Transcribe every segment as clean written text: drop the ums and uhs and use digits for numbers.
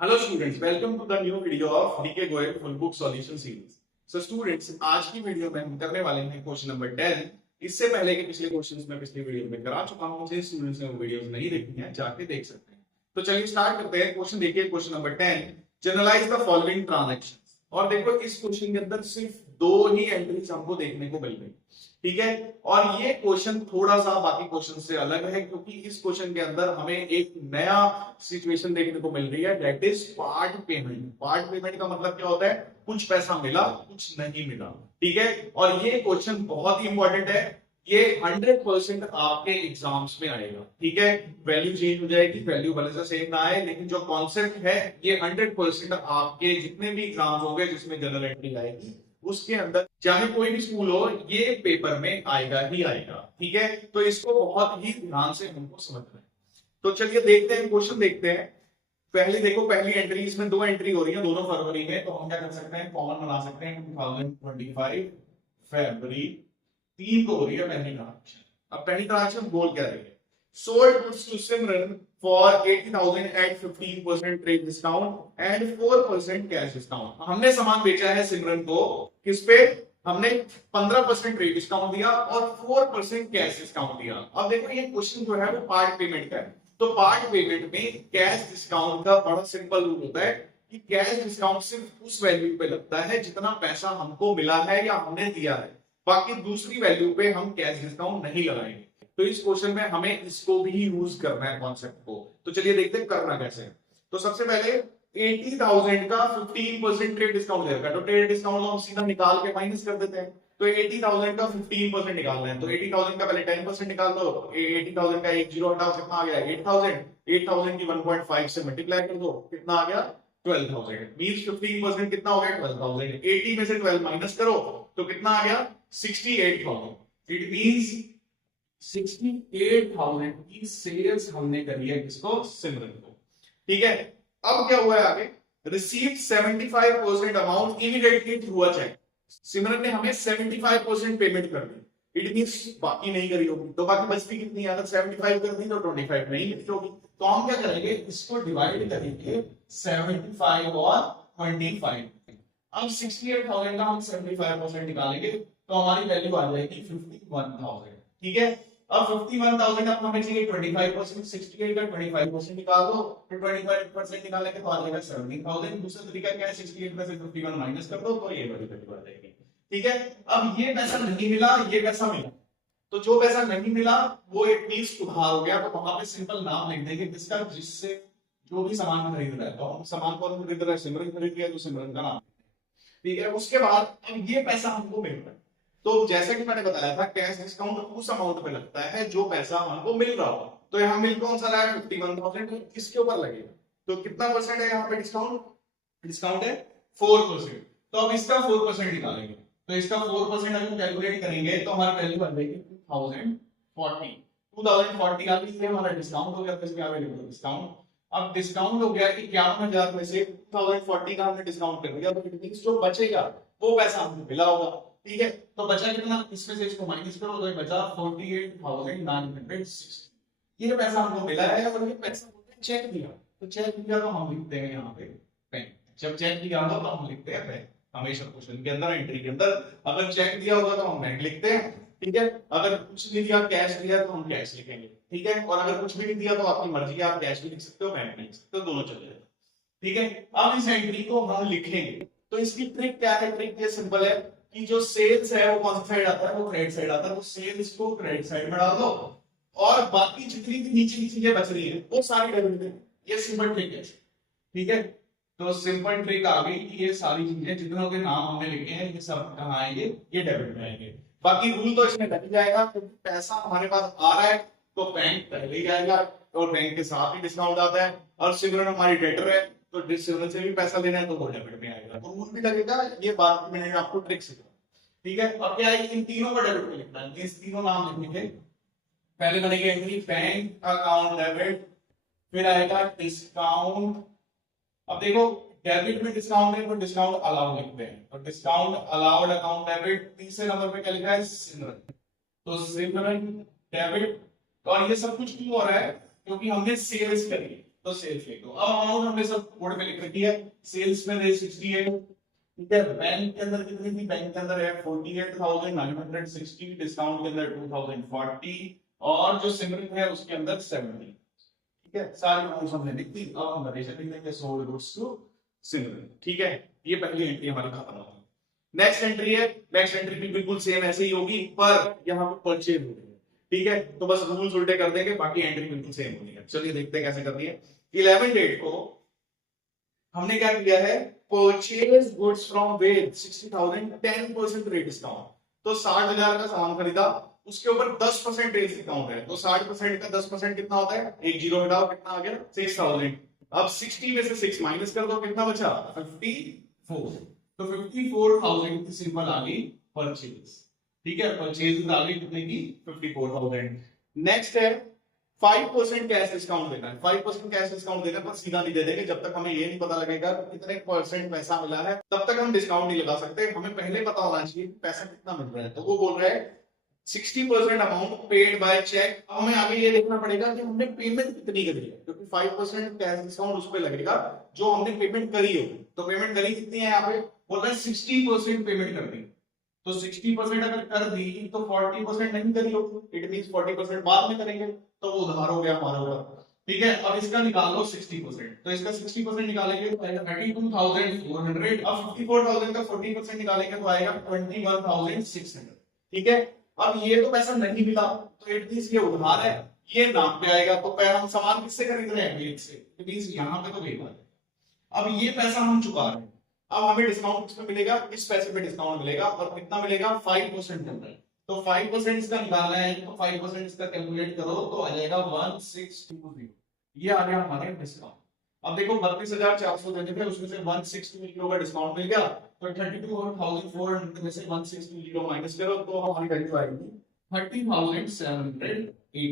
Hello students, welcome to the new video of DK Goyal full book solution series. So students, आज की video में हम करने वाले हैं क्वेश्चन नंबर 10। इससे पहले के पिछले क्वेश्चंस में पिछली वीडियो में करा चुका हूं। जिन स्टूडेंट्स ने वो वीडियोस नहीं देखी हैं जाके देख सकते हैं। तो चलिए स्टार्ट करते हैं। क्वेश्चन देखिए, question number 10, journalise the following transactions. और देखो, इस क्वेश्चन के अंदर सिर्फ दो ही एंट्रीज हमको देखने को मिल रही, ठीक है। और ये क्वेश्चन थोड़ा सा बाकी क्वेश्चन से अलग है, क्योंकि इस क्वेश्चन के अंदर हमें एक नया सिचुएशन देखने को मिल रही है, that is part payment. Part payment का मतलब क्या होता है? कुछ पैसा मिला, कुछ नहीं मिला, ठीक है। और ये क्वेश्चन बहुत ही इंपॉर्टेंट है। ये 100% आपके एग्जाम्स में आएगा, ठीक है। वैल्यू चेंज हो जाएगी, वैल्यू भले से सेम ना आए, लेकिन जो कॉन्सेप्ट है ये 100% आपके जितने भी एग्जाम्स होंगे जिसमें जनरल एंट्री आएगी उसके अंदर, चाहे कोई भी स्कूल हो, ये पेपर में आएगा ही आएगा, ठीक है। तो इसको बहुत ही ध्यान से हमको समझना है। तो चलिए देखते हैं, क्वेश्चन देखते हैं। पहले देखो, पहली एंट्री, इसमें दो एंट्री हो रही है, दोनों फरवरी में। तो हम क्या कर सकते हैं, कॉमन बना सकते हैं। 2025 फरवरी 3 को हो रही है पहली ट्रांजेक्शन। अब पहली ट्रांजेक्शन बोल क्या रही है? Sold goods to Simran for 80,000 at 15% trade discount and 4% cash discount. हमने सामान बेचा है सिमरन को, किस पे? हमने 15% ट्रेड डिस्काउंट दिया और 4% कैश डिस्काउंट दिया। अब देखो, ये क्वेश्चन जो है वो पार्ट पेमेंट का है। तो पार्ट पेमेंट में कैश डिस्काउंट का बड़ा सिंपल रूल होता है कि कैश डिस्काउंट सिर्फ उस वैल्यू पे लगता है जितना पैसा हमको मिला है या हमने दिया है। बाकी दूसरी वैल्यू पे हम कैश डिस्काउंट नहीं लगाएंगे। तो इस क्वेश्चन में हमें इसको भी यूज करना है, कॉन्सेप्ट को। तो चलिए देखते हैं करना कैसे है। तो सबसे पहले 80,000 का 15% ट्रेड डिस्काउंट रहेगा। तो ट्रेड डिस्काउंट हम सीधा निकाल के माइनस कर देते हैं। तो 80,000 का 15% निकालना है, तो 80,000 का पहले 10% निकाल दो। 80,000 का एक जीरो हटाओ, कितना आ गया? 8,000। 8,000 की 1.5 से मल्टीप्लाई कर दो, कितना आ गया? 12,000। मींस 15% कितना हो गया? 12,000। 80 में से 12 माइनस करो तो कितना आ गया? 68,000। इट मींस 68,000 की सेल्स हमने करी है, किसको? सिमरन को, ठीक है। अब क्या हुआ है आगे? Receive 75% amount immediately through a cheque. Simran ने हमें 75% पेमेंट कर दी। इट मींस बाकी नहीं करी होगी, तो बाकी बचती कितनी है? अगर 75 कर दी तो 25 नहीं मिलती होगी। तो हम क्या करेंगे, इसको डिवाइड करेंगे 75 और 25। अब 68,000 का हम 75% निकालेंगे तो हमारी वैल्यू आ जाएगी 51,000, ठीक है। अब 51,000 अब हमें चाहिए 25%। 68 का 25% निकाल दो, तो 25% निकालेंगे तो आ जाएगा 17,000। दूसरा तरीका क्या है? 68 में से 51 माइनस कर दो तो ये वाली वैल्यू आ जाएगी, ठीक है। अब ये पैसा नहीं मिला, ये पैसा मिला। तो जो पैसा नहीं मिला वो एटलीस्ट उधार हो गया, तो वहां पे सिंपल नाम लिख देंगे किसका? जिससे जो भी सामान खरीद रहा है, तो हम सामान कौन खरीद रहा है? सिमरन खरीद रहा है, तो सिमरन का नाम, ठीक है। उसके बाद अब ये पैसा हमको मिल रहा है, तो जैसा कि मैंने बताया था, कैश डिस्काउंट उस अमाउंट पे लगता है जो पैसा हमको मिल रहा हो। तो यहाँ मिल कौन सा रहा है? 51,000। किसके ऊपर लगेगा? तो कितना परसेंट है यहाँ पे डिस्काउंट? डिस्काउंट है 4%। तो अब इसका 4% निकालेंगे, तो इसका 4% अगर कैलकुलेट करेंगे तो हमारी वैल्यू बन जाएगी 2040। 2040 आ गई, ये हमारा डिस्काउंट हो गया। तो इसमें अवेलेबल डिस्काउंट, अब डिस्काउंट हो गया 51,000 में से 2040 का हमने डिस्काउंट कर दिया, तो इट मींस जो बचेगा वो पैसा हमको मिला होगा, ठीक है। तो बचा कितना? इसमें से इसको माइनस करो तो ये बचा 48,960। ये पैसा हमको मिला है और ये पैसा बोलते हैं चेक दिया। तो चेक दिया तो हम लिखते हैं यहाँ पे बैंक। जब चेक दिया होगा तो हम लिखते हैं बैंक। हमेशा क्वेश्चन के अंदर, एंट्री के अंदर अगर चेक दिया होगा तो हम बैंक लिखते हैं, ठीक है। अगर कुछ नहीं दिया, कैश दिया, तो हम कैश लिखेंगे, ठीक है। और अगर कुछ भी नहीं दिया तो आपकी मर्जी है, आप कैश भी लिख सकते हो, बैंक भी लिख सकते हो, दोनों चल जाएगा, ठीक है। अब इस एंट्री को हम लिखेंगे। तो इसकी ट्रिक क्या है? ट्रिक ये सिंपल है कि जो सेल्स है वो कौन सी साइड आता है? वो क्रेडिट साइड आता है। वो सेल्स को क्रेडिट साइड में डाल दो और बाकी जितनी भी नीचे की चीजें बच रही है वो सारी डेबिट में। ये सिंपल ट्रिक है, ठीक है। तो सिंपल ट्रिक आ गई कि ये सारी चीजें जितनों के नाम हमने लिखे हैं ये सब कहाँ आएंगे? ये डेबिट में आएंगे। बाकी रूल तो इसमें लग जाएगा, क्योंकि पैसा हमारे पास आ रहा है तो बैंक पहले ही आएगा और बैंक के साथ ही डिस्काउंट आता है। और सिमरन हमारी डेटर है तो सिमरन से भी पैसा लेना है तो वो डेबिट में आएगा, तो रूल भी लगेगा। ये बात मैंने आपको ट्रिक सिखाई, ठीक है। अब क्या है, इन तीनों को डेबिट में लिखना है। इस तीनों नाम लिखने के पहले बनेगी एंट्री बैंक अकाउंट डेबिट, फिर आएगा डिस्काउंट। अब देखो, डेबिट में डिस्काउंट है तो डिस्काउंट अलाउड लिखते हैं, तो डिस्काउंट अलाउड अकाउंट डेबिट। तीसरे नंबर पे क्या लिखा है? सिमरन, तो सिमरन डेबिट। और ये सब कुछ क्यों हो रहा है? क्योंकि हमने सेल्स करी, तो सेल्स लिख दो। अब अमाउंट हमने सब बोर्ड पे लिख रखी है, सेल्स में है 68, ठीक है। बैंक के अंदर कितनी थी, बैंक के अंदर है 48,960, डिस्काउंट के अंदर 2040 और जो सिमरन है उसके अंदर 70, ठीक है। सारी अमाउंट हमने लिख दी। अब हम नरेशन लिख देंगे सोल्ड गुड्स टू सिमरन, ठीक है। ये पहली एंट्री हमारी खत्म हो गई। नेक्स्ट एंट्री है, नेक्स्ट एंट्री भी बिल्कुल सेम ऐसे ही होगी, पर यहाँ पे परचेज हो गई, ठीक है। तो बस रूल्स उल्टे कर देंगे, बाकी एंट्री बिल्कुल सेम होनी है। चलिए देखते हैं कैसे करनी है। 11 डेट को हमने क्या किया है, purchase goods from Ved 60,000 10% rate discount. तो 60,000 का सामान खरीदा, उसके ऊपर 10% रेट डिस्काउंट है, तो 60% का 10% कितना होता है, एक जीरो हटाओ, कितना आ गया 6,000। अब 60 में से 6 माइनस कर दो, कितना बचा 54। तो 54,000 की सिंपल आ गई परचेज, ठीक है। परचेज आ गई कितने की 54,000। नेक्स्ट है 5% कैश डिस्काउंट देना है। 5% कैश डिस्काउंट देने पर सीधा नहीं दे देंगे, जब तक हमें ये नहीं पता लगेगा कितने परसेंट पैसा मिला है तब तक हम डिस्काउंट नहीं लगा सकते। हमें पहले पता होना चाहिए पैसा कितना मिल रहा है। तो वो बोल रहा है 60% अमाउंट पेड बाय चेक। हमें आगे ये देखना पड़ेगा कि हमने पेमेंट कितनी करी है, क्योंकि 5% कैश डिस्काउंट उस पर लगेगा जो हमने पेमेंट करी होगी। तो पेमेंट करी कितनी है, यहाँ पे बोल रहा है 60% पेमेंट कर दी। तो 60% अगर कर दी तो 40% नहीं करी होगी, इट मींस 40% बाद में करेंगे, तो वो उधार हो गया हमारा हुआ, ठीक है। अब इसका निकाल लो 60%, तो इसका 60% निकालेंगे तो आएगा 32,400। अब 54,000 का 40% निकालेंगे तो आएगा 21,600, ठीक है। अब ये तो पैसा नहीं मिला, तो इट मींस ये उधार है, ये नाम पे आएगा। तो हम सामान किससे खरीद रहे हैं, वेद से, इट मींस यहाँ पे तो वेद है। अब ये पैसा हम चुका रहे हैं, अब हमें डिस्काउंट किसमें मिलेगा, इस पैसे पे डिस्काउंट मिलेगा, और कितना मिलेगा 5% के अंदर। तो 5% इसका निकालना है, तो 5% इसका कैलकुलेट करो तो आ जाएगा 1620। ये आ गया हमारे डिस्काउंट। अब देखो 32,400 देने थे, उसमें से 1620 का डिस्काउंट मिल गया, तो 32,400 में से 1620 माइनस करो तो हमारी वैल्यू आएगी 30,780।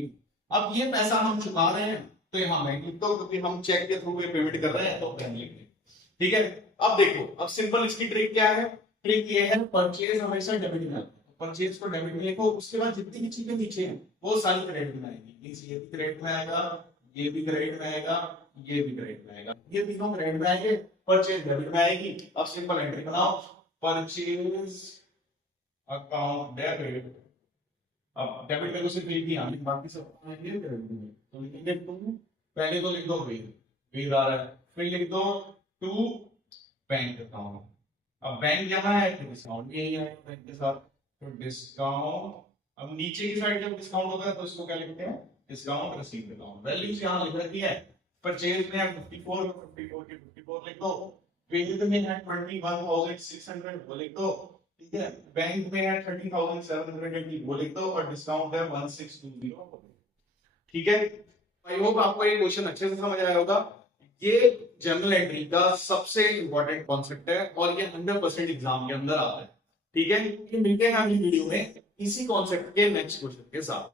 अब ये पैसा हम चुका रहे हैं, तो यहाँ बैंक लिख दो, क्योंकि हम चेक के थ्रू पेमेंट कर रहे हैं, तो बैंक लिख दो, ठीक है। अब देखो, अब सिंपल इसकी ट्रिक क्या है, ट्रिक ये है परचेज हमेशा डेबिट में, परचेज को डेबिट में लिखो, उसके बाद जितनी भी चीजें नीचे हैं वो सारी क्रेडिट में आएगी। ये भी क्रेडिट में आएगा, ये भी क्रेडिट में आएगा, ये भी क्रेडिट में आएगा, ये तीनों क्रेडिट में आएंगे, परचेज डेबिट में आएगी। अब सिंपल एंट्री बनाओ, परचेज अकाउंट डेबिट। अब डेबिट में तो सिर्फ एक ही आने, बाकी सब आएंगे क्रेडिट में। तो लिखेंगे तुम पहले तो लिख दो वेद आ रहा है, फिर लिख दो टू बैंक अकाउंट। अब बैंक यहाँ है तो डिस्काउंट भी यही है बैंक के साथ, तो डिस्काउंट। अब नीचे की साइड जब डिस्काउंट होता है तो इसको क्या लिखते हैं, डिस्काउंट रिसीव्ड अकाउंट। वैल्यूज यहाँ लिख रखी है, परचेज में है 54 तो 54 के 54 लिख दो, वेद में है 21,600 वो लिख दो, ठीक है। बैंक में है 30,780 वो लिख दो, और डिस्काउंट है 1620, ठीक है। आई होप आपको ये क्वेश्चन अच्छे से समझ आया होगा। ये जनरल एंट्री का सबसे इंपॉर्टेंट कॉन्सेप्ट है, और ये 100% एग्जाम के अंदर आता है, ठीक है। मिलते हैं अगली वीडियो में इसी कॉन्सेप्ट के नेक्स्ट क्वेश्चन के साथ।